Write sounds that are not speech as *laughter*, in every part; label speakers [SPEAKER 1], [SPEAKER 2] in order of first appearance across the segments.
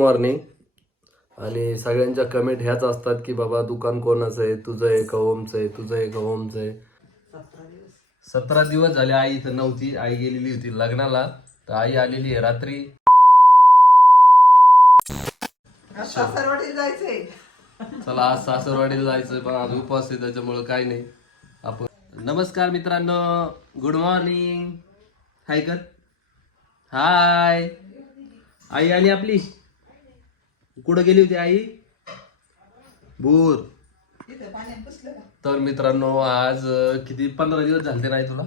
[SPEAKER 1] Morning आणि सगळ्यांच्या comment ह्याच असतात की बाबा दुकान कोणाचं आहे? तुझं आहे का ओमचं आहे? तुझं आहे का ओमचं आहे? सतरा दिवस झाले आई इथं नव्हती. आई गेलेली होती लग्नाला. तर आई आलेली आहे रात्री.
[SPEAKER 2] सासरवाडीला जायचंय.
[SPEAKER 1] चला आज सासरवाडीला जायचं पण आज उपवास आहे त्याच्यामुळं काय नाही. आपण नमस्कार मित्रांनो. गुड मॉर्निंग हाय कर हाय आई आली आपली. कुठं गेली होती आई? बूर. तर मित्रांनो आज किती? पंधरा दिवस झाले नाही तुला?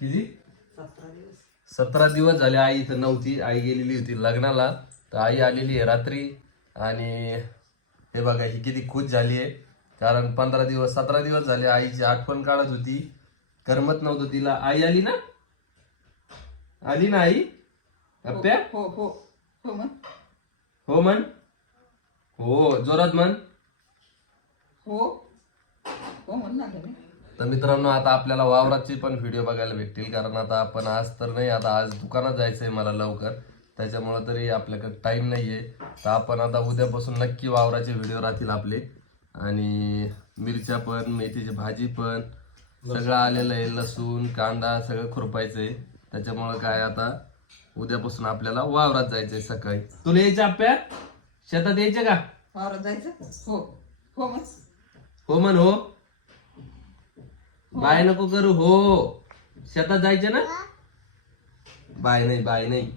[SPEAKER 1] किती?
[SPEAKER 2] सतरा दिवस.
[SPEAKER 1] झाले आई इथं नव्हती. आई गेलेली होती लग्नाला. तर आई आलेली आहे रात्री. आणि हे बघा ही किती खुश झाली आहे. कारण पंधरा दिवस सतरा दिवस झाले आईची आठवण काढत होती. करमत नव्हतं तिला. आई आली ना? आली ना आई?
[SPEAKER 2] हो हो हो मग.
[SPEAKER 1] हो म्हण. हो जोरात म्हण.
[SPEAKER 2] हो. हो.
[SPEAKER 1] तर मित्रांनो आता आपल्याला वावराची पण व्हिडिओ बघायला भेटतील. कारण आता आपण आज तर नाही आता आज दुकानात जायचंय मला लवकर. त्याच्यामुळं तरी आपल्याकडे टाइम नाहीये. तर आपण आता उद्यापासून नक्की वावराचे व्हिडिओ राहतील आपले. आणि मिरच्या पण मेथीची भाजी पण सगळं आलेलं आहे. लसूण कांदा सगळं खुरपायचंय. त्याच्यामुळं काय आता उद्यापासून आपल्याला वावरात जायचंय सकाळी. तुला यायचं आप्या शेतात यायचं का?
[SPEAKER 2] वावरात जायचं हो. हो मग.
[SPEAKER 1] हो म्हण हो. बाय नको करू हो. शेतात जायचं ना? बाय नाही बाय नाही.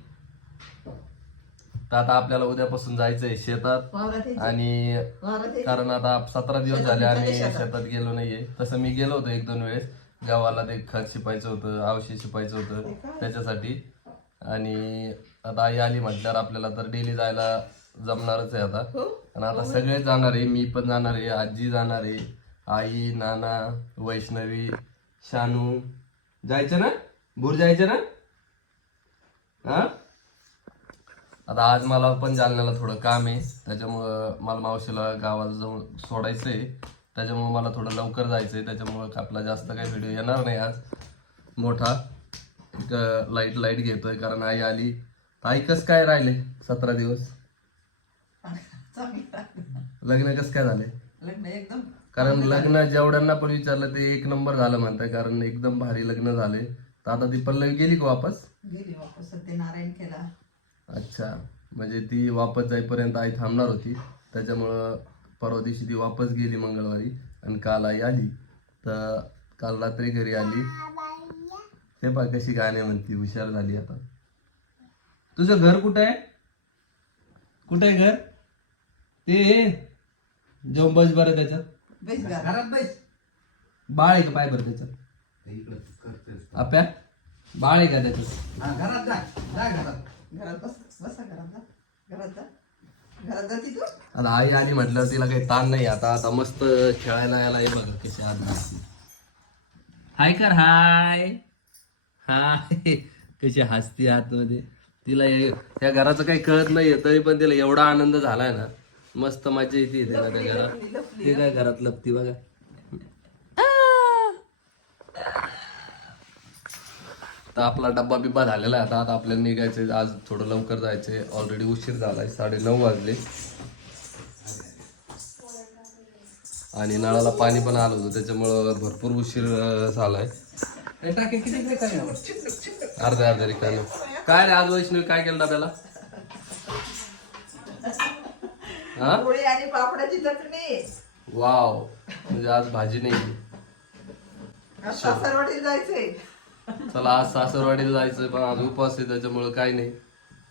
[SPEAKER 1] तर आता आपल्याला उद्यापासून जायचंय शेतात.
[SPEAKER 2] वावरात यायचं.
[SPEAKER 1] आणि
[SPEAKER 2] वावरात यायचं.
[SPEAKER 1] कारण आता सतरा दिवस झाले आम्ही शेतात गेलो नाहीये. तसं मी गेलो होतो एक दोन वेळेस. गावाला ते खत शिपायचं होतं औषध शिपायचं होतं त्याच्यासाठी. आणि आता आई आली म्हटल्यावर आपल्याला तर डेली जायला जमणारच आहे आता.
[SPEAKER 2] हो.
[SPEAKER 1] आणि आता सगळे जाणार आहे. मी पण जाणार आहे. आजी जाणार आहे. आई नाना वैष्णवी शानू. जायचं ना? भूर जायचं ना? हा? आता आज मला पण जालन्याला थोडं काम आहे. त्याच्यामुळं मला मावशीला गावाला जाऊन सोडायचं आहे त्याच्यामुळं मला थोडं लवकर जायचं आहे त्याच्यामुळं आपला जास्त काही व्हिडिओ येणार नाही आज. मोठा. लाइट लाइट घेतोय कारण आई आली. आई कसं काय राहिले सतरा दिवस? लग्न कसं काय झाले?
[SPEAKER 2] लग्न एकदम
[SPEAKER 1] कारण लग्न जेवढ्यांना पण विचारलं ते एक नंबर झालं म्हणताय कारण एकदम भारी लग्न झाले. तर आता ती पल्लवी गेली का वापस?
[SPEAKER 2] गेली वापस सत्यनारायण केला.
[SPEAKER 1] अच्छा. म्हणजे ती वापस जाईपर्यंत आई थांबणार होती. त्याच्यामुळं परवा दिवशी ती वापस गेली मंगळवारी आणि काल आई आली. तर काल रात्री घरी आली. ते पा कशी गाणे म्हणती हुशार झाली आता. तुझं घर कुठं आहे? कुठं आहे घर? ते जेवण बस बरं त्याच्यात.
[SPEAKER 2] बेस घरात बेस.
[SPEAKER 1] बाळ आहे का पाय बरं त्याच्यात? आप्या बाळ आहे का त्याच्यात?
[SPEAKER 2] घरात जा. जा घरात. घरात बस बसा घरात जा. घरात जा. घरात जाती तू
[SPEAKER 1] आता आई आली म्हटलं तिला काही ताण नाही. आता आता मस्त खेळायला यायला हे बघा कशी आज हाय कर हाय. हाय कशी हसती आतमध्ये. तिला हे- त्या घराचं काही कळत नाहीये तरी पण तिला एवढा आनंद झालाय ना. मस्त मजा येते तिला त्या घरात. ते काय घरात लपती बघा. तर आपला डब्बा बिब्बा झालेला आहे आता. आता आपल्याला निघायचंय. आज थोडं लवकर जायचंय. ऑलरेडी उशीर झालाय साडे नऊ वाजले. आणि नळाला पाणी पण आलं होतं. त्याच्यामुळं भरपूर उशीर अर्ध्या अर्ध्या रिकामी. काय रे आज वैष्णवी काय केलं डब्याला हा?
[SPEAKER 2] पोळी आणि पापडाची चटणी.
[SPEAKER 1] वाव. म्हणजे आज भाजी नाही.
[SPEAKER 2] आज सासरवाडीला जायचंय.
[SPEAKER 1] चला आज सासरवाडीला जायचं पण आज उपवास आहे त्याच्यामुळं काय नाही.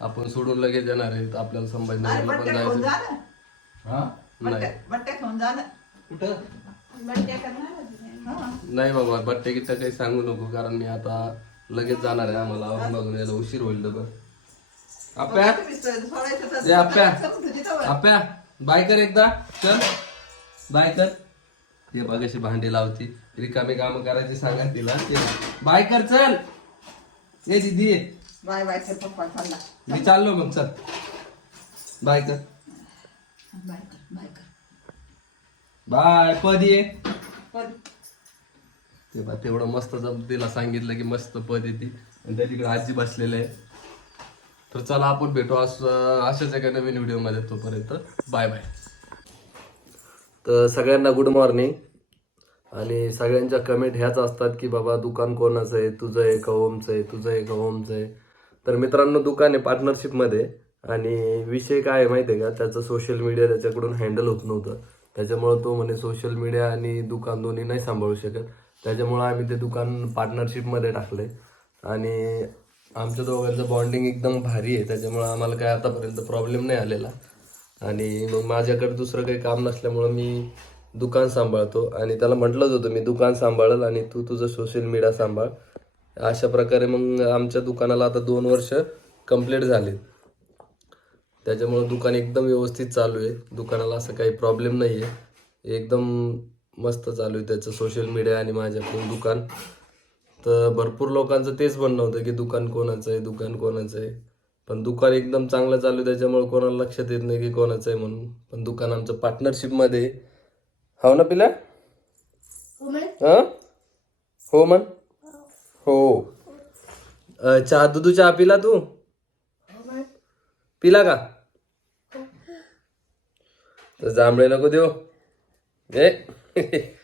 [SPEAKER 1] आपण सोडून लगेच येणार आहे तर आपल्याला
[SPEAKER 2] अरे
[SPEAKER 1] संभाजीनगरला पण जायचं
[SPEAKER 2] ना.
[SPEAKER 1] नाही.
[SPEAKER 2] बट्ट्या बट्ट्या खाऊन जा ना.
[SPEAKER 1] कुठं?
[SPEAKER 2] बट्ट्या करणार हा
[SPEAKER 1] नाही बाबा बट्टे गिट्टे काही सांगू नको कारण मी आता लगेच जाणार आहे आम्हाला. औरंगाबादून यायला उशीर होईल तर आप्या? ए, आप्या. बाय कर एकदा. चल. बाय कर. ते बघ अशी भांडी लावती. रिकामी काम करायची सांगा तिला. ते बाय कर चल. ए दीदी. ये.
[SPEAKER 2] बाय बाय कर पप्पा चालला.
[SPEAKER 1] मी चाललो मग चल. बाय कर.
[SPEAKER 2] बाय कर बाय कर.
[SPEAKER 1] बाय पद ये.
[SPEAKER 2] पण
[SPEAKER 1] ते बा तेवढं मस्त जम तिला सांगितलं की मस्त पद येते आणि त्या तिकडे आजी बसलेले आहे. तर चला आपण भेटू असं अशाच एका नवीन व्हिडिओमध्ये तोपर्यंत. Bye bye. तर सगळ्यांना गुड मॉर्निंग आणि सगळ्यांच्या कमेंट ह्याच असतात की बाबा दुकान कोणाचं आहे? तुझं आहे का ओमचं आहे? तुझं आहे का ओमचं आहे? तर मित्रांनो दुकान आहे पार्टनरशिपमध्ये आणि विषय काय आहे माहिती आहे का? त्याचं सोशल मीडिया त्याच्याकडून हँडल होत नव्हतं. त्याच्यामुळं तो म्हणे सोशल मीडिया आणि दुकान दोन्ही नाही सांभाळू शकत. त्याच्यामुळं आम्ही ते दुकान पार्टनरशिपमध्ये टाकले. आणि आमच्या दोघांचं बॉन्डिंग एकदम भारी आहे. त्याच्यामुळं आम्हाला काय आतापर्यंत प्रॉब्लेम नाही आलेला. आणि मग माझ्याकडे दुसरं काही काम नसल्यामुळं मी दुकान सांभाळतो. आणि त्याला म्हटलंच होतं मी दुकान सांभाळल आणि तू तुझं सोशल मीडिया सांभाळ. अशा प्रकारे मग आमच्या दुकानाला आता दोन वर्ष कंप्लीट झाले. त्याच्यामुळं दुकान एकदम व्यवस्थित चालू आहे. दुकानाला असं काही प्रॉब्लेम नाही आहे एकदम मस्त चालू आहे त्याचं सोशल मीडिया आणि माझ्याकडून दुकान. तर भरपूर लोकांचं तेच म्हणणं होतं की दुकान कोणाचं आहे दुकान कोणाचं आहे. पण दुकान एकदम चांगलं चालू आहे त्याच्यामुळे कोणाला लक्षात येत नाही की कोणाचं आहे म्हणून. पण दुकान आमचं पार्टनरशिपमध्ये. हो ना पिला? हां? हो म्हण. हो. चहा दुधू चहा पिला तू? पिला का? तर जांभळे नको देऊ. *laughs*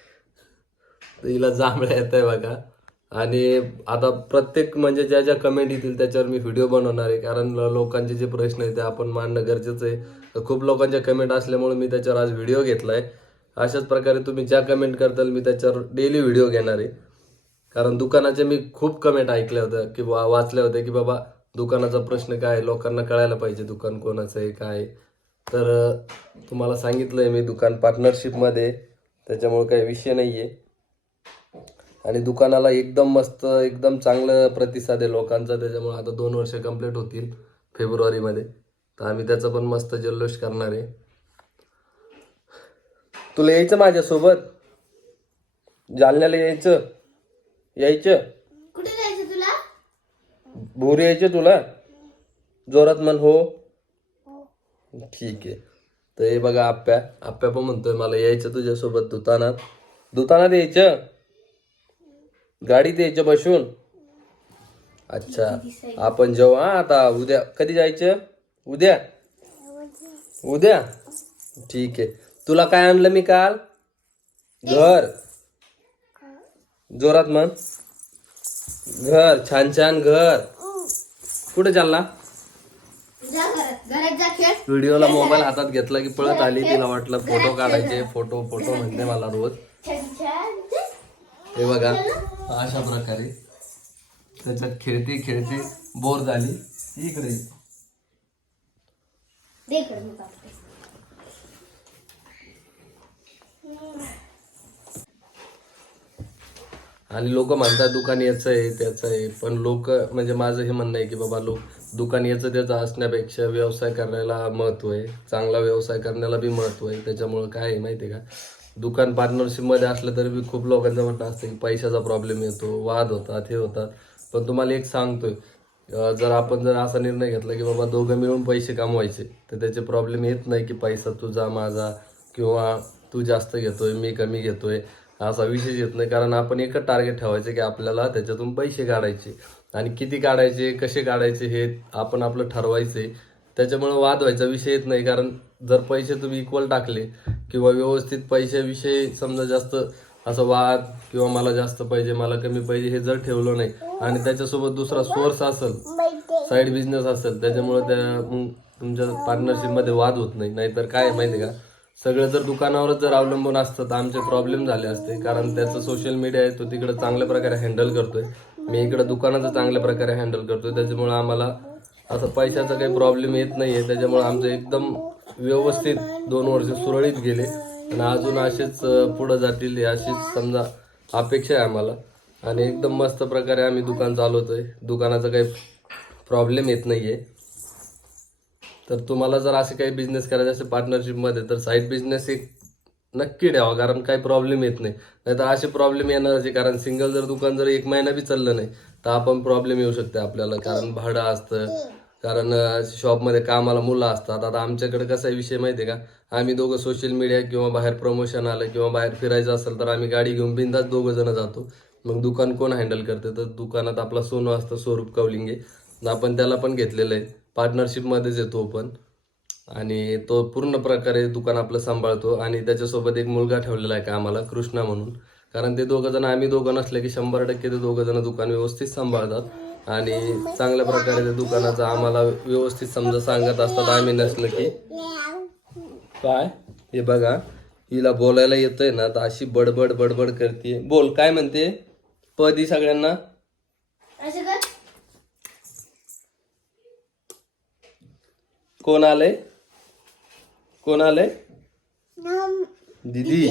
[SPEAKER 1] तिला जांभळ्या येत आहे बघा. आणि आता प्रत्येक म्हणजे ज्या ज्या कमेंट येतील त्याच्यावर मी व्हिडिओ बनवणार आहे. कारण लोकांचे जे प्रश्न आहेत ते आपण मांडणं गरजेचं आहे. तर खूप लोकांच्या कमेंट असल्यामुळे मी त्याच्यावर आज व्हिडिओ घेतलाय. अशाच प्रकारे तुम्ही ज्या कमेंट करताल मी त्याच्यावर डेली व्हिडिओ घेणार आहे. कारण दुकानाचे मी खूप कमेंट ऐकल्या होत्या की वा- वाचल्या होत्या की बाबा दुकानाचा प्रश्न काय आहे, लोकांना कळायला पाहिजे दुकान कोणाचं आहे काय आहे. तर तुम्हाला सांगितलंय मी दुकान पार्टनरशिपमध्ये आहे. त्याच्यामुळे काही विषय नाही आहे आणि दुकानाला एकदम मस्त एकदम चांगलं प्रतिसाद आहे लोकांचा. त्याच्यामुळे आता दोन वर्ष कंप्लीट होतील फेब्रुवारीमध्ये. तर आम्ही त्याचं पण मस्त जल्लोष करणार आहे. तुला यायचं माझ्यासोबत? जालन्याला यायचं? यायचं?
[SPEAKER 3] कुठे जायचं तुला?
[SPEAKER 1] भोर यायचं तुला? जोरात म्हण हो. ठीक आहे. तर हे बघा आप्या आप्या पण म्हणतोय मला यायचं तुझ्यासोबत दुकानात. दुकानात यायचं? गाडीत यायचं बसून? अच्छा. आपण जाऊ हा आता उद्या. कधी जायचं? उद्या? उद्या? ठीक आहे. तुला काय आणलं मी काल? घर. जोरात मन घर. छान छान घर. कुठे चालला
[SPEAKER 3] जा घरात घरात जा खेळ
[SPEAKER 1] व्हिडिओला मोबाईल हातात घेतला की पळत आली तिला वाटलं फोटो काढायचे फोटो फोटो म्हणते मला रोज. हे बघा. अशा प्रकारे त्याच्यात खेळती खेळती बोर झाली. इकडे. आणि लोक म्हणतात दुकान याचं आहे त्याचं आहे. पण लोक म्हणजे माझं हे म्हणणं आहे की बाबा लोक दुकान याचं त्याचं असण्यापेक्षा व्यवसाय करायला महत्त्व आहे. चांगला व्यवसाय करण्याला बी महत्त्व आहे. त्याच्यामुळं काय आहे माहिती आहे का? दुकान पार्टनरशिपमध्ये असलं तरी बी खूप लोकांचं म्हणणं असतं की पैशाचा प्रॉब्लेम येतो वाद होतात हे होतात. पण तुम्हाला एक सांगतोय. जर आपण जर असा निर्णय घेतला की बाबा दोघं मिळून पैसे कमवायचे तर त्याचे प्रॉब्लेम येत नाही की पैसा तुझा माझा किंवा तू जास्त घेतोय मी कमी घेतोय असा विषय येत नाही. कारण आपण एकच टार्गेट ठेवायचं की आपल्याला त्याच्यातून पैसे काढायचे. आणि किती काढायचे कसे काढायचे हे आपण आपलं ठरवायचे त्याच्यामुळे वाद व्हायचा विषय येत नाही कारण जर पैसे तुम्ही इक्वल टाकले किंवा व्यवस्थित पैशाविषयी समजा जास्त असं वाद किंवा मला जास्त पाहिजे मला कमी पाहिजे हे जर ठेवलं नाही आणि त्याच्यासोबत दुसरा सोर्स असेल साईड बिझनेस असेल त्याच्यामुळे त्या तुमच्या पार्टनरशिपमध्ये वाद होत नाही. नाहीतर काय आहे माहिती आहे का? सगळं जर दुकानावरच जर अवलंबून असतं तर आमचे प्रॉब्लेम झाले असते कारण त्याचं सोशल मीडिया आहे तो तिकडे चांगल्या प्रकारे हँडल करतोय. मी इकडे दुकानाचं चांगल्या प्रकारे हँडल करतो त्याच्यामुळे आम्हाला असं पैशाचा काही प्रॉब्लेम येत नाही आहे त्याच्यामुळे आमचं एकदम व्यवस्थित दोन वर्ष सुरळीत गेले. आणि अजून असेच पुढं जातील अशीच समजा अपेक्षा आहे आम्हाला. आणि एकदम मस्त प्रकारे आम्ही दुकान चालवतो आहे दुकानाचा काही प्रॉब्लेम येत नाही आहे तर तुम्हाला जर असे काही बिझनेस करायचे असेल पार्टनरशिपमध्ये तर साईड बिझनेस एक नक्की ठेवा कारण काही प्रॉब्लेम येत नाही. नाहीतर असे प्रॉब्लेम येणारच आहे कारण सिंगल जर दुकान जर एक महिना बी चाललं नाही तर आपण प्रॉब्लेम येऊ शकते आपल्याला कारण भाडं असतं. कारण शॉपमध्ये कामाला मुलं असतात. आता आमच्याकडे कसा आहे विषय माहिती आहे का? आम्ही दोघं सोशल मीडिया किंवा बाहेर प्रमोशन आलं किंवा बाहेर फिरायचं असेल तर आम्ही गाडी घेऊन बिंदाच दोघं जण जातो. मग दुकान कोण हँडल करते? तर दुकानात आपला सोनू असतं स्वरूप कवलिंगे आपण त्याला पण घेतलेलं आहे. पार्टनरशिपमध्येच येतो पण आणि तो पूर्ण प्रकारे दुकान आपलं सांभाळतो आणि त्याच्यासोबत एक मुलगा ठेवलेला आहे कामाला कृष्णा म्हणून. कारण ते दोघं जण आम्ही दोघं नसले की शंभर टक्के ते दोघं जण दुकान व्यवस्थित सांभाळतात. आणि चांगल्या प्रकारे त्या दुकानाचं आम्हाला व्यवस्थित समजा सांगत असतात आम्ही नसलं की. काय? हे बघा हिला बोलायला येतंय ना तर अशी बडबड बडबड करते बोल काय म्हणते? पदी सगळ्यांना? कोण आलंय? कोण आलंय? दीदी.